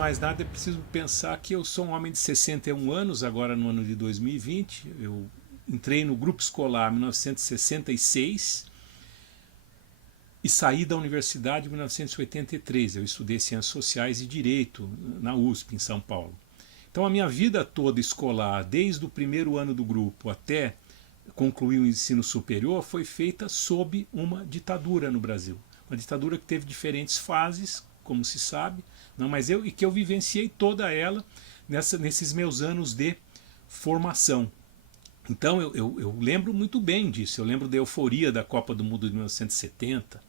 mais nada, é preciso pensar que eu sou um homem de 61 anos, agora no ano de 2020. Eu entrei no grupo escolar em 1966 e saí da universidade em 1983. Eu estudei Ciências Sociais e Direito na USP, em São Paulo. Então a minha vida toda escolar, desde o primeiro ano do grupo até concluir o ensino superior, foi feita sob uma ditadura no Brasil. Uma ditadura que teve diferentes fases, como se sabe, não, mas e que eu vivenciei toda ela nesses meus anos de formação. Então eu lembro muito bem disso. Eu lembro da euforia da Copa do Mundo de 1970.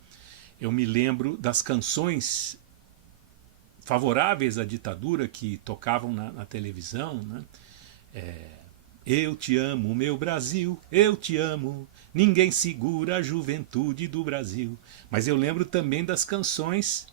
Eu me lembro das canções favoráveis à ditadura que tocavam na televisão, né? Eu te amo, meu Brasil, eu te amo, ninguém segura a juventude do Brasil. Mas eu lembro também das canções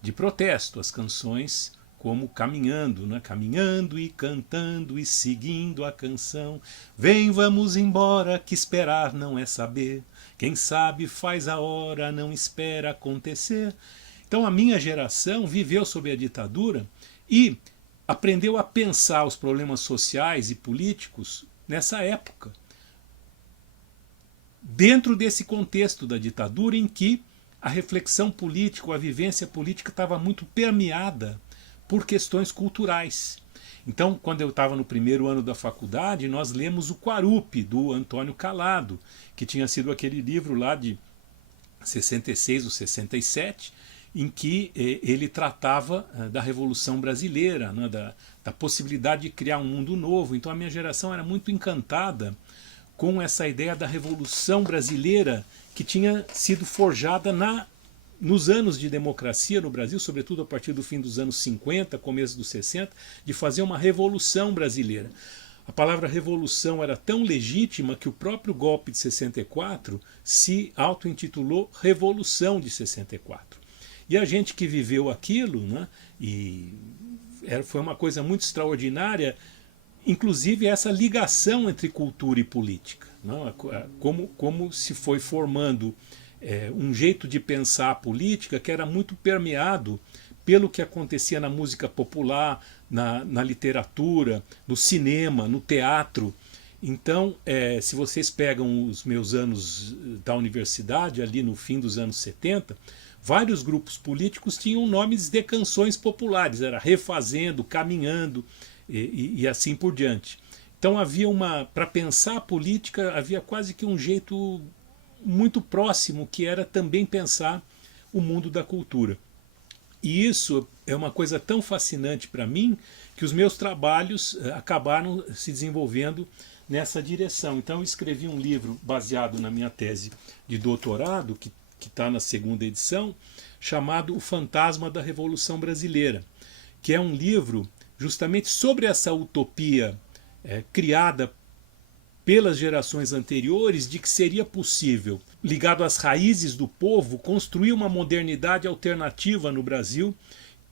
de protesto, as canções como Caminhando, né? Caminhando e cantando e seguindo a canção. Vem, vamos embora, que esperar não é saber. Quem sabe faz a hora, não espera acontecer. Então a minha geração viveu sob a ditadura e aprendeu a pensar os problemas sociais e políticos nessa época, dentro desse contexto da ditadura em que a reflexão política, a vivência política estava muito permeada por questões culturais. Então, quando eu estava no primeiro ano da faculdade, nós lemos o Quarupi, do Antônio Calado, que tinha sido aquele livro lá de 66 ou 67, em que ele tratava da Revolução Brasileira, né, da possibilidade de criar um mundo novo. Então a minha geração era muito encantada com essa ideia da Revolução Brasileira que tinha sido forjada nos anos de democracia no Brasil, sobretudo a partir do fim dos anos 50, começo dos 60, de fazer uma revolução brasileira. A palavra revolução era tão legítima que o próprio golpe de 64 se auto-intitulou Revolução de 64. E a gente que viveu aquilo, né, foi uma coisa muito extraordinária, inclusive essa ligação entre cultura e política, né, como se foi formando um jeito de pensar a política que era muito permeado pelo que acontecia na música popular, na literatura, no cinema, no teatro. Então, se vocês pegam os meus anos da universidade, ali no fim dos anos 70, vários grupos políticos tinham nomes de canções populares, era Refazendo, Caminhando e assim por diante. Então havia para pensar a política, havia quase que um jeito muito próximo, que era também pensar o mundo da cultura. E isso é uma coisa tão fascinante para mim, que os meus trabalhos acabaram se desenvolvendo nessa direção. Então eu escrevi um livro baseado na minha tese de doutorado, que está na segunda edição, chamado O Fantasma da Revolução Brasileira, que é um livro justamente sobre essa utopia criada pelas gerações anteriores de que seria possível, ligado às raízes do povo, construir uma modernidade alternativa no Brasil,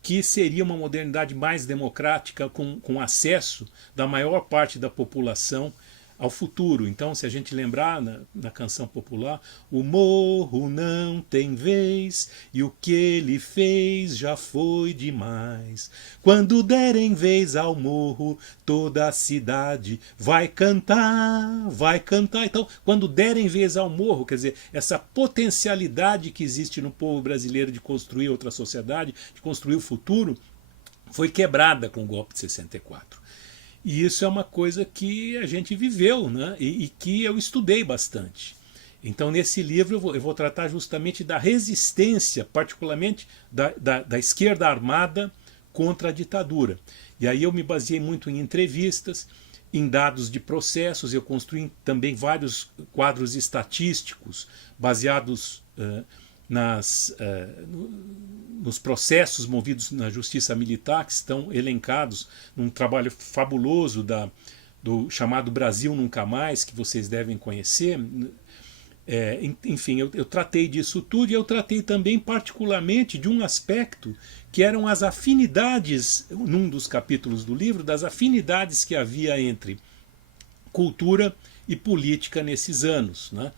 que seria uma modernidade mais democrática, com acesso da maior parte da população ao futuro. Então, se a gente lembrar na canção popular, o morro não tem vez e o que ele fez já foi demais. Quando derem vez ao morro, toda a cidade vai cantar, vai cantar. Então, quando derem vez ao morro, quer dizer, essa potencialidade que existe no povo brasileiro de construir outra sociedade, de construir o futuro, foi quebrada com o golpe de 64. E isso é uma coisa que a gente viveu, né? E que eu estudei bastante. Então, nesse livro, eu vou tratar justamente da resistência, particularmente da esquerda armada contra a ditadura. E aí eu me baseei muito em entrevistas, em dados de processos. Eu construí também vários quadros estatísticos baseados nos processos movidos na justiça militar, que estão elencados num trabalho fabuloso do chamado Brasil Nunca Mais, que vocês devem conhecer. Enfim, eu tratei disso tudo, e eu tratei também particularmente de um aspecto que eram as afinidades, num dos capítulos do livro, das afinidades que havia entre cultura e política nesses anos, né?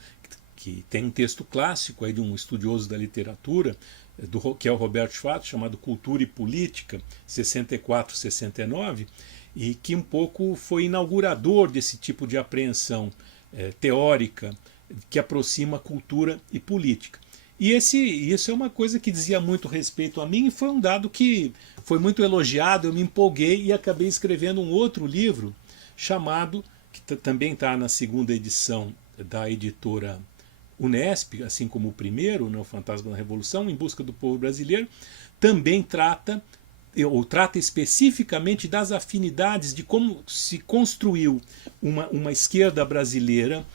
Que tem um texto clássico aí de um estudioso da literatura, que é o Roberto Schwartz, chamado Cultura e Política, 64-69, e que um pouco foi inaugurador desse tipo de apreensão teórica que aproxima cultura e política. E isso é uma coisa que dizia muito respeito a mim, e foi um dado que foi muito elogiado, eu me empolguei e acabei escrevendo um outro livro chamado, que também está na segunda edição da editora Unesp, assim como o primeiro, né, O Fantasma da Revolução, Em Busca do Povo Brasileiro, também trata especificamente das afinidades de como se construiu uma esquerda brasileira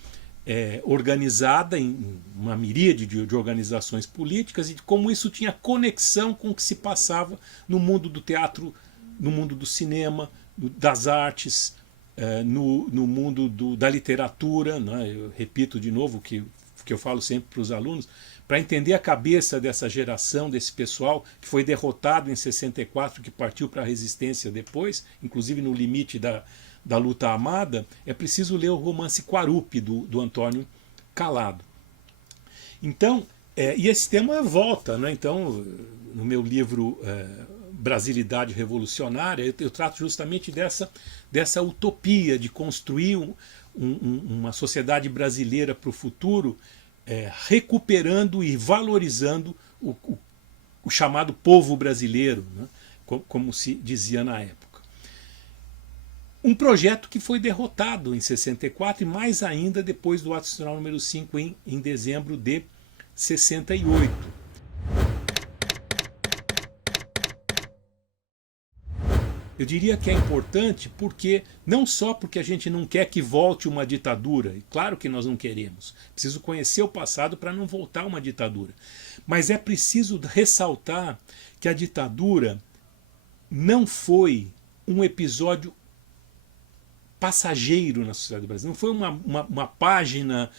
organizada em uma miríade de organizações políticas e de como isso tinha conexão com o que se passava no mundo do teatro, no mundo do cinema, das artes, no mundo da literatura, né? Eu repito de novo que eu falo sempre para os alunos, para entender a cabeça dessa geração, desse pessoal que foi derrotado em 64, que partiu para a resistência depois, inclusive no limite da luta armada, é preciso ler o romance Quarupi, do Antônio Calado. Então, e esse tema volta, né? Então, no meu livro Brasilidade Revolucionária, eu trato justamente dessa utopia de construir uma sociedade brasileira para o futuro, recuperando e valorizando o chamado povo brasileiro, né? Como se dizia na época. Um projeto que foi derrotado em 64 e mais ainda depois do Ato Institucional número 5 em dezembro de 68. Eu diria que é importante porque não só porque a gente não quer que volte uma ditadura, e claro que nós não queremos, preciso conhecer o passado para não voltar uma ditadura, mas é preciso ressaltar que a ditadura não foi um episódio passageiro na sociedade brasileira, não foi uma página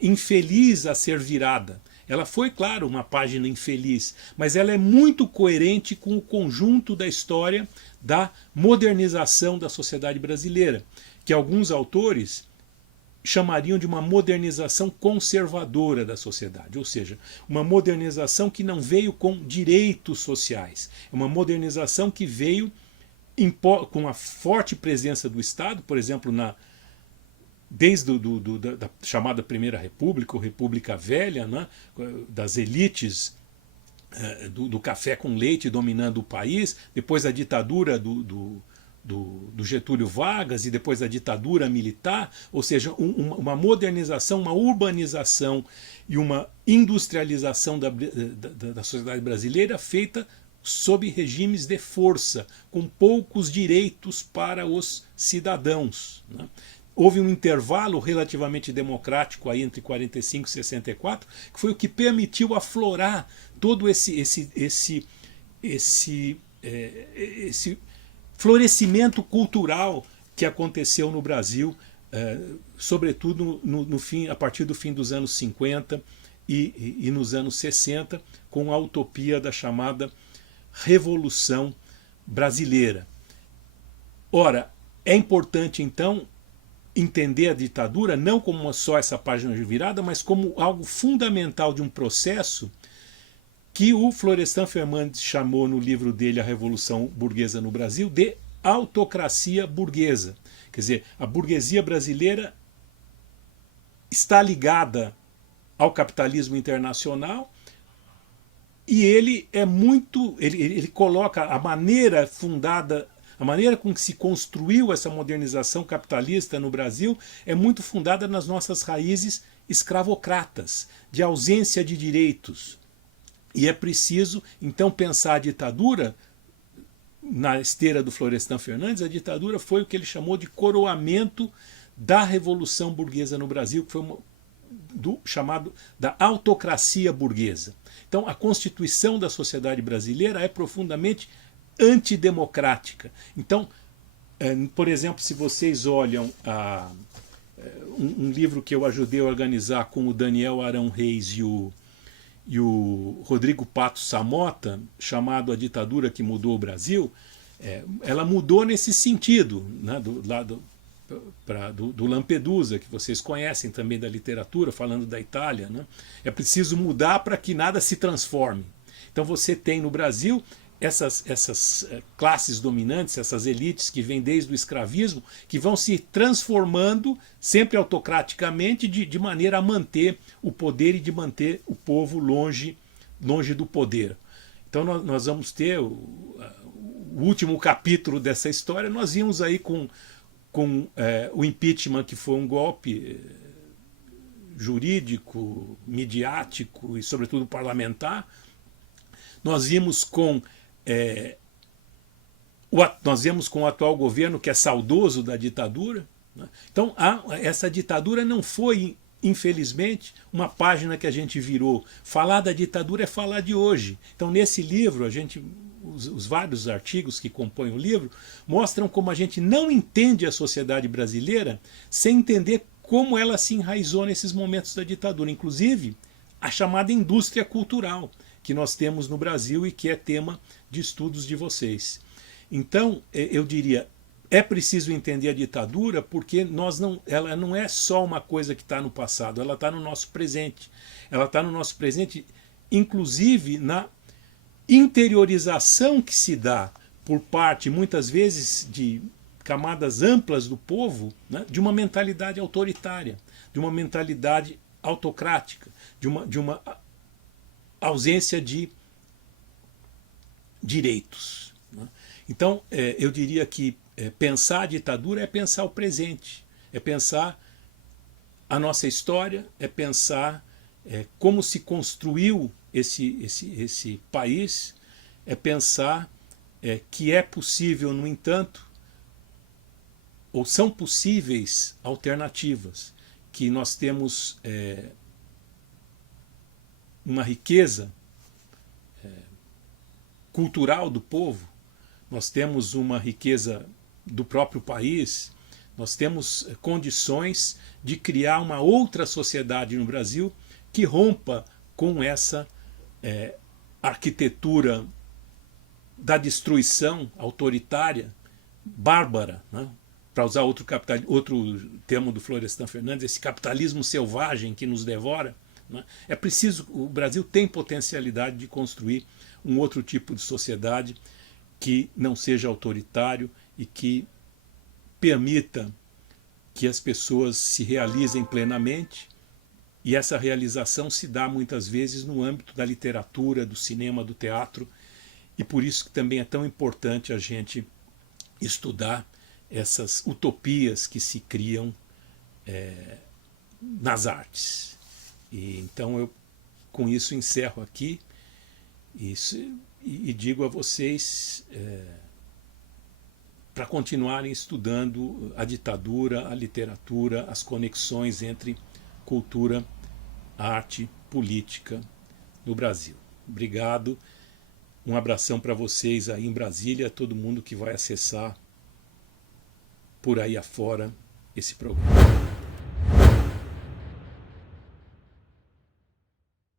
infeliz a ser virada. Ela foi, claro, uma página infeliz, mas ela é muito coerente com o conjunto da história da modernização da sociedade brasileira, que alguns autores chamariam de uma modernização conservadora da sociedade, ou seja, uma modernização que não veio com direitos sociais, é uma modernização que veio com a forte presença do Estado, por exemplo, desde da chamada Primeira República, ou República Velha, né, das elites do café com leite dominando o país, depois a ditadura do Getúlio Vargas e depois a ditadura militar, ou seja, uma modernização, uma urbanização e uma industrialização da sociedade brasileira feita sob regimes de força, com poucos direitos para os cidadãos, né? Houve um intervalo relativamente democrático aí entre 45 e 64, que foi o que permitiu aflorar todo esse florescimento cultural que aconteceu no Brasil, sobretudo a partir do fim dos anos 50 e nos anos 60, com a utopia da chamada Revolução Brasileira. Ora, é importante então entender a ditadura não como só essa página de virada, mas como algo fundamental de um processo que o Florestan Fernandes chamou no livro dele A Revolução Burguesa no Brasil de autocracia burguesa. Quer dizer, a burguesia brasileira está ligada ao capitalismo internacional e ele coloca a maneira fundada, a maneira com que se construiu essa modernização capitalista no Brasil é muito fundada nas nossas raízes escravocratas, de ausência de direitos. E é preciso, então, pensar a ditadura, na esteira do Florestan Fernandes, a ditadura foi o que ele chamou de coroamento da Revolução Burguesa no Brasil, que foi chamado da autocracia burguesa. Então, a constituição da sociedade brasileira é profundamente antidemocrática. Então, por exemplo, se vocês olham um livro que eu ajudei a organizar com o Daniel Arão Reis e o Rodrigo Pato Samota, chamado A Ditadura que Mudou o Brasil, ela mudou nesse sentido, né, do Lampedusa, que vocês conhecem também da literatura, falando da Itália, né? É preciso mudar para que nada se transforme. Então você tem no Brasil essas classes dominantes, essas elites que vêm desde o escravismo, que vão se transformando sempre autocraticamente de maneira a manter o poder e de manter o povo longe do poder. Então nós vamos ter o último capítulo dessa história, nós vimos aí com o impeachment, que foi um golpe jurídico, midiático e sobretudo parlamentar. Nós vimos com o atual governo, que é saudoso da ditadura, né? Então essa ditadura não foi, infelizmente, uma página que a gente virou. Falar da ditadura é falar de hoje. Então nesse livro, os vários artigos que compõem o livro mostram como a gente não entende a sociedade brasileira sem entender como ela se enraizou nesses momentos da ditadura, inclusive a chamada indústria cultural que nós temos no Brasil e que é tema de estudos de vocês. Então, eu diria, é preciso entender a ditadura porque ela não é só uma coisa que está no passado, ela está no nosso presente. Ela está no nosso presente, inclusive na interiorização que se dá por parte, muitas vezes, de camadas amplas do povo, né, de uma mentalidade autoritária, de uma mentalidade autocrática, de uma ausência de direitos, né? Então, eu diria que pensar a ditadura é pensar o presente, é pensar a nossa história, é pensar como se construiu esse país, é pensar que é possível, no entanto, ou são possíveis alternativas, que nós temos uma riqueza cultural do povo, nós temos uma riqueza do próprio país, nós temos condições de criar uma outra sociedade no Brasil que rompa com essa arquitetura da destruição autoritária, bárbara, né? Para usar outro termo do Florestan Fernandes, esse capitalismo selvagem que nos devora, né? É preciso, o Brasil tem potencialidade de construir um outro tipo de sociedade que não seja autoritário e que permita que as pessoas se realizem plenamente, e essa realização se dá muitas vezes no âmbito da literatura, do cinema, do teatro, e por isso que também é tão importante a gente estudar essas utopias que se criam nas artes. E então eu com isso encerro aqui e digo a vocês para continuarem estudando a ditadura, a literatura, as conexões entre cultura, arte, política no Brasil. Obrigado, um abração para vocês aí em Brasília, todo mundo que vai acessar por aí afora esse programa.